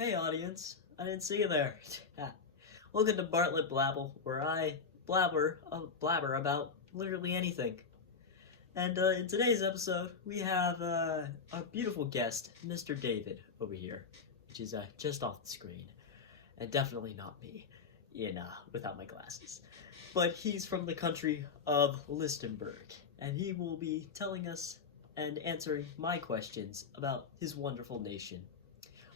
Hey audience, I didn't see you there. Welcome to Bartlett Blabble, where I blabber about literally anything. And in today's episode, we have a beautiful guest, Mr. David, over here, which is just off the screen, and definitely not me, without my glasses. But he's from the country of Listenbourg, and he will be telling us and answering my questions about his wonderful nation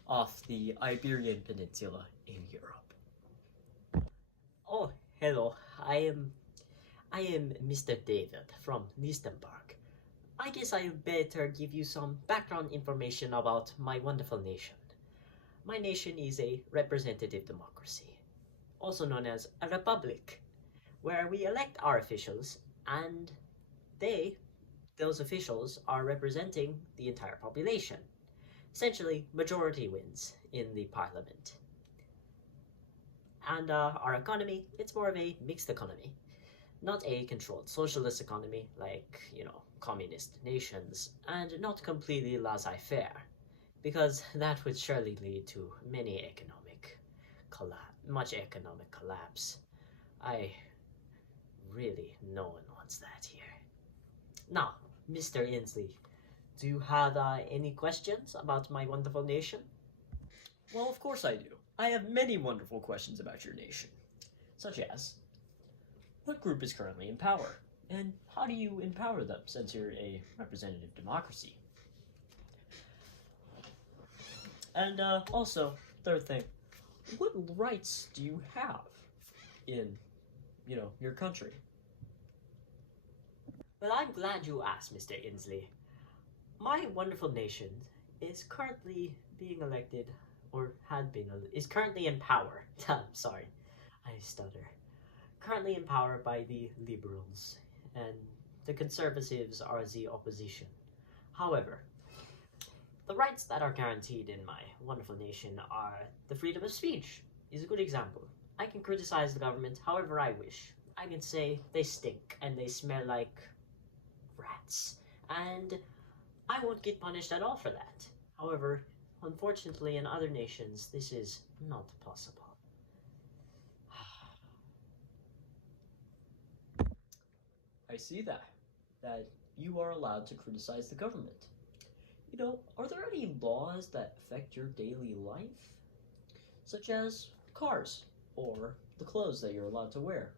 off the Iberian Peninsula in Europe. Oh, hello. I am Mr. David from Listenbourg. I guess I better give you some background information about my wonderful nation. My nation is a representative democracy, also known as a republic, where we elect our officials and those officials are representing the entire population. Essentially, majority wins in the parliament. And our economy, it's more of a mixed economy. Not a controlled socialist economy like, communist nations, and not completely laissez-faire, because that would surely lead to much economic collapse. No one wants that here. Now, Mr. Inslee, do you have any questions about my wonderful nation? Well, of course I do. I have many wonderful questions about your nation, such as, what group is currently in power, and how do you empower them since you're a representative democracy? And also, third thing, what rights do you have in, your country? Well, I'm glad you asked, Mr. Inslee. My wonderful nation is currently being elected, or is currently in power. I'm sorry, I stutter. Currently in power by the Liberals, and the Conservatives are the opposition. However, the rights that are guaranteed in my wonderful nation are the freedom of speech is a good example. I can criticize the government however I wish. I can say they stink and they smell like rats, and I won't get punished at all for that. However, unfortunately, in other nations, this is not possible. I see that you are allowed to criticize the government. Are there any laws that affect your daily life? Such as cars, or the clothes that you're allowed to wear,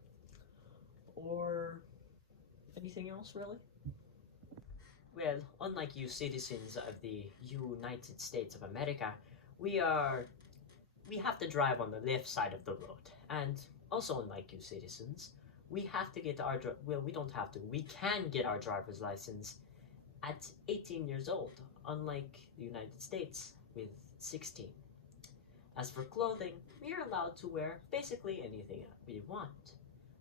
or anything else, really? Well, unlike you citizens of the United States of America, we have to drive on the left side of the road. And also unlike you citizens, we can get our driver's license at 18 years old, unlike the United States with 16. As for clothing, we are allowed to wear basically anything we want,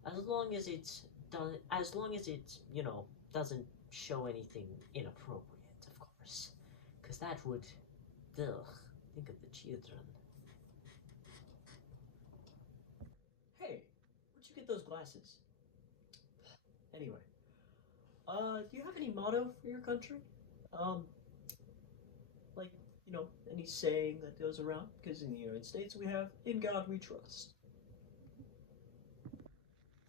as long as it doesn't show anything inappropriate, of course, because that would, think of the children. Hey, where'd you get those glasses? Anyway, do you have any motto for your country? Like, any saying that goes around? Because in the United States we have, "In God we trust."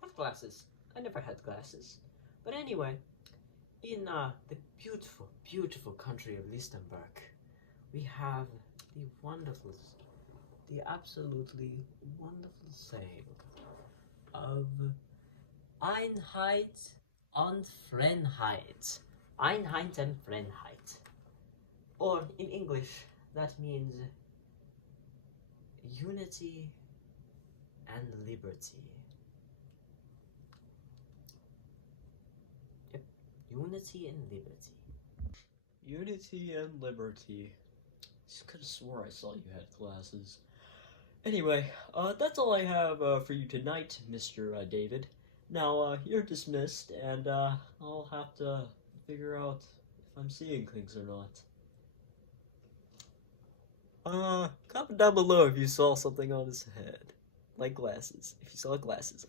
What glasses? I never had glasses. But anyway, in the beautiful, beautiful country of Listenbourg, we have the absolutely wonderful saying of Einheit und Freiheit. Einheit and Freiheit. Or in English, that means unity and liberty. Yep, unity and liberty. Unity and liberty. Just could have swore I saw you had glasses. Anyway, that's all I have for you tonight, Mr. David. Now, you're dismissed, and I'll have to figure out if I'm seeing things or not. Comment down below if you saw something on his head. Like glasses. If you saw glasses.